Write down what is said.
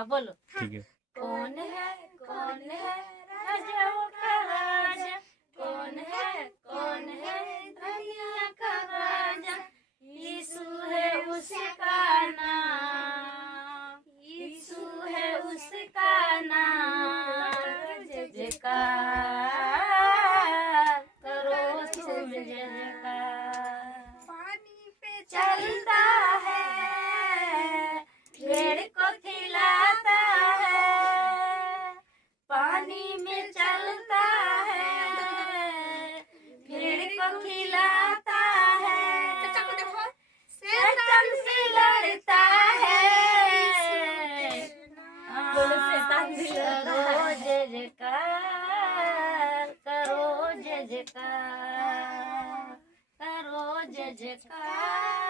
हाँ बोलो। ठीक है। कौन है राजाओं का राजा, कौन है दुनिया का राजा, यीशु है उसका नाम, यीशु है उसका नाम। जय जयकार करो तुम जय जयकार। पानी पे चलता है, भेड़ को खिलाता है, पानी में चलता है, भेड़ को खिलाता है, शैतान से लड़ता है। करो जय जयकार, करो जय जयकार, करो जय जयकार।